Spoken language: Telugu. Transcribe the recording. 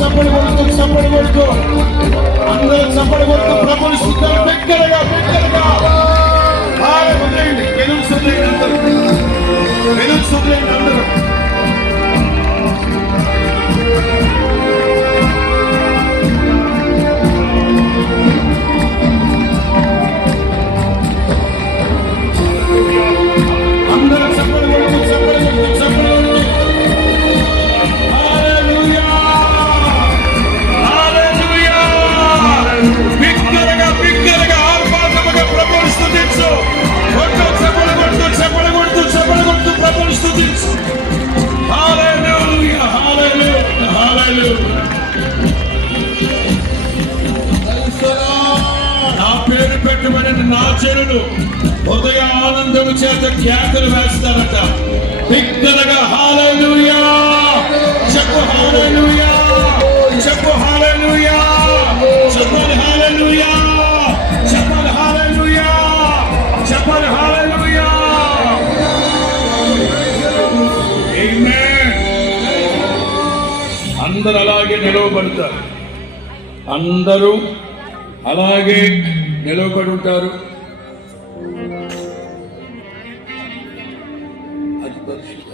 చప్పడి కొడుతూ అందరూ చప్పడి కొడుతూ ప్రభుని స్తుతిద్దాం బిగ్గరగా. వదిలేయండి, వెలుగు వదిలేయండి అందరూ. నా పేరు పెట్టబడిన నా జనులు హృదయ ఆనందము చేత కేకలు వేస్తారట బిగ్గరగా. హల్లెలూయా చెప్పు, హల్లెలూయా చెప్పు, హల్లెలూయా చెప్పాలి, హల్లెలూయా చెప్పాలి, హల్లెలూయా చెప్పాలి, హల్లెలూయా. ఆమేన్. అందరూ అలాగే నిలవబడతారు, అందరూ అలాగే నిలవబడి ఉంటారు. అది పరిశుద్ధ